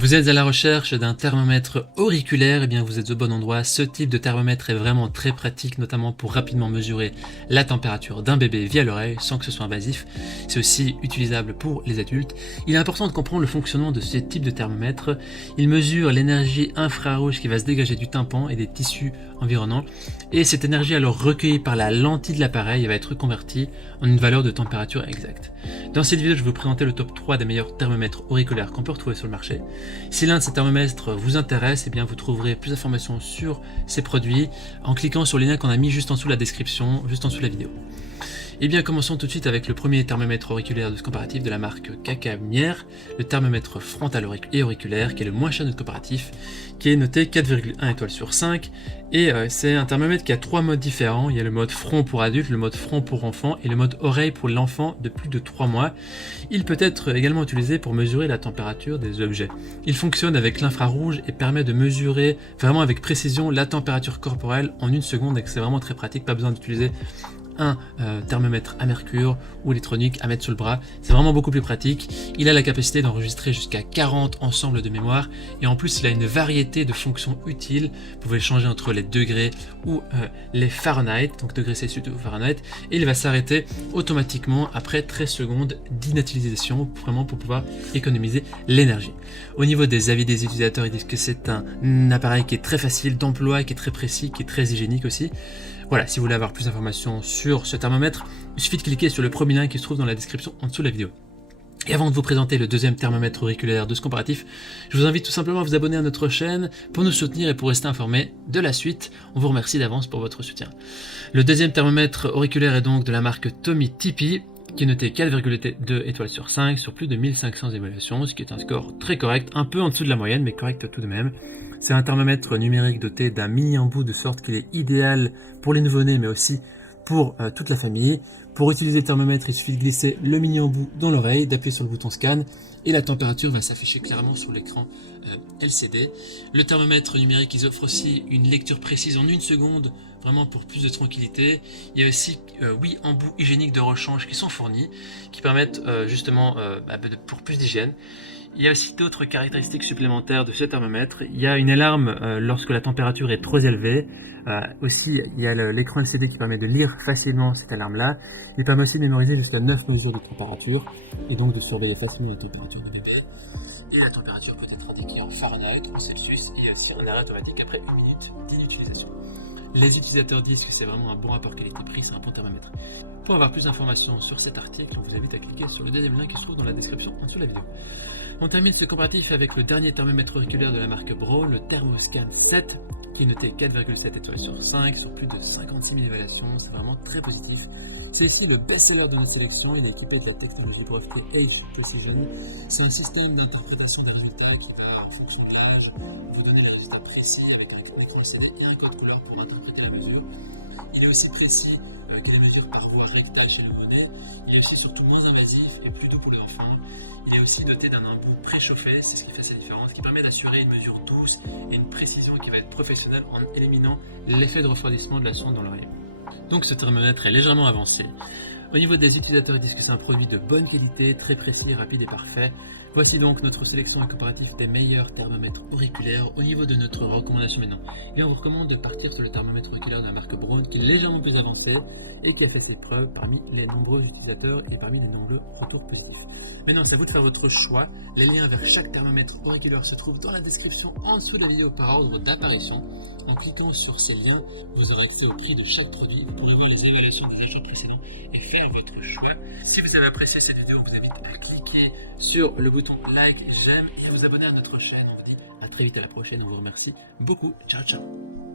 Vous êtes à la recherche d'un thermomètre auriculaire, et bien vous êtes au bon endroit. Ce type de thermomètre est vraiment très pratique, notamment pour rapidement mesurer la température d'un bébé via l'oreille sans que ce soit invasif. C'est aussi utilisable pour les adultes. Il est important de comprendre le fonctionnement de ce type de thermomètre. Il mesure l'énergie infrarouge qui va se dégager du tympan et des tissus environnants. Et cette énergie alors recueillie par la lentille de l'appareil va être convertie en une valeur de température exacte. Dans cette vidéo, je vais vous présenter le top 3 des meilleurs thermomètres auriculaires qu'on peut retrouver sur le marché. Si l'un de ces thermomètres vous intéresse, eh bien vous trouverez plus d'informations sur ces produits en cliquant sur les liens qu'on a mis juste en dessous de la description, juste en dessous de la vidéo. Et bien commençons tout de suite avec le premier thermomètre auriculaire de ce comparatif de la marque KK-Mier, le thermomètre frontal et auriculaire qui est le moins cher de notre comparatif, qui est noté 4,1 étoiles sur 5. Et c'est un thermomètre qui a 3 modes différents. Il y a le mode front pour adulte, le mode front pour enfant et le mode oreille pour l'enfant de plus de 3 mois. Il peut être également utilisé pour mesurer la température des objets. Il fonctionne avec l'infrarouge et permet de mesurer vraiment avec précision la température corporelle en 1 seconde, et c'est vraiment très pratique, pas besoin d'utiliser un thermomètre à mercure ou électronique à mettre sous le bras. C'est vraiment beaucoup plus pratique. Il a la capacité d'enregistrer jusqu'à 40 ensembles de mémoire et en plus il a une variété de fonctions utiles. Vous pouvez changer entre les degrés ou les Fahrenheit, donc degrés Celsius ou Fahrenheit, et il va s'arrêter automatiquement après 13 secondes d'inutilisation, vraiment pour pouvoir économiser l'énergie. Au niveau des avis des utilisateurs, ils disent que c'est un appareil qui est très facile d'emploi, qui est très précis, qui est très hygiénique aussi. Voilà, si vous voulez avoir plus d'informations sur ce thermomètre, il suffit de cliquer sur le premier lien qui se trouve dans la description en dessous de la vidéo. Et avant de vous présenter le deuxième thermomètre auriculaire de ce comparatif, je vous invite tout simplement à vous abonner à notre chaîne pour nous soutenir et pour rester informé de la suite. On vous remercie d'avance pour votre soutien. Le deuxième thermomètre auriculaire est donc de la marque Tomy Tipeee, qui est noté 4,2 étoiles sur 5 sur plus de 1500 évaluations, ce qui est un score très correct, un peu en dessous de la moyenne, mais correct tout de même. C'est un thermomètre numérique doté d'un mini embout de sorte qu'il est idéal pour les nouveau-nés, mais aussi pour toute la famille. Pour utiliser le thermomètre, il suffit de glisser le mini embout dans l'oreille, d'appuyer sur le bouton scan, et la température va s'afficher clairement sur l'écran LCD. Le thermomètre numérique, il offre aussi une lecture précise en 1 seconde, vraiment pour plus de tranquillité. Il y a aussi 8 embouts hygiéniques de rechange qui sont fournis, qui permettent justement pour plus d'hygiène. Il y a aussi d'autres caractéristiques supplémentaires de ce thermomètre. Il y a une alarme lorsque la température est trop élevée. Aussi, il y a l'écran LCD qui permet de lire facilement cette alarme-là. Il permet aussi de mémoriser jusqu'à 9 mesures de température et donc de surveiller facilement la température du bébé. Et la température peut être indiquée en Fahrenheit ou en Celsius, et aussi un arrêt automatique après 1 minute d'inutilisation. Les utilisateurs disent que c'est vraiment un bon rapport qualité-prix, c'est un bon thermomètre. Pour avoir plus d'informations sur cet article, on vous invite à cliquer sur le deuxième lien qui se trouve dans la description en dessous de la vidéo. On termine ce comparatif avec le dernier thermomètre auriculaire de la marque Braun, le Thermoscan 7, qui est noté 4,7 étoiles sur 5 sur plus de 56 000 évaluations. C'est vraiment très positif. C'est ici le best-seller de notre sélection. Il est équipé de la technologie brevetée Edge Precision. C'est un système d'interprétation des résultats qui va, en fonction de l'âge, vous donner les résultats précis avec un écran LCD et un code couleur pour interpréter la mesure. Il est aussi précis que les mesures par voie rectale chez le nouveau-né. Il est aussi surtout moins invasif et plus doux pour les enfants. Il est aussi doté d'un embout préchauffé, c'est ce qui fait sa différence, qui permet d'assurer une mesure douce et une précision qui va être professionnelle en éliminant l'effet de refroidissement de la sonde dans l'oreille. Donc ce thermomètre est légèrement avancé. Au niveau des utilisateurs, ils disent que c'est un produit de bonne qualité, très précis, rapide et parfait. Voici donc notre sélection et comparatif des meilleurs thermomètres auriculaires. Au niveau de notre recommandation maintenant, et on vous recommande de partir sur le thermomètre auriculaire de la marque Braun, qui est légèrement plus avancé et qui a fait ses preuves parmi les nombreux utilisateurs et parmi les nombreux retours positifs. Maintenant, c'est à vous de faire votre choix. Les liens vers chaque thermomètre auriculaire se trouvent dans la description en dessous de la vidéo par ordre d'apparition. En cliquant sur ces liens, vous aurez accès au prix de chaque produit. Vous pourrez voir les évaluations des achats précédents et faire votre choix. Si vous avez apprécié cette vidéo, on vous invite à cliquer sur le bouton like, j'aime et à vous abonner à notre chaîne. On vous dit à très vite à la prochaine. On vous remercie beaucoup. Ciao, ciao.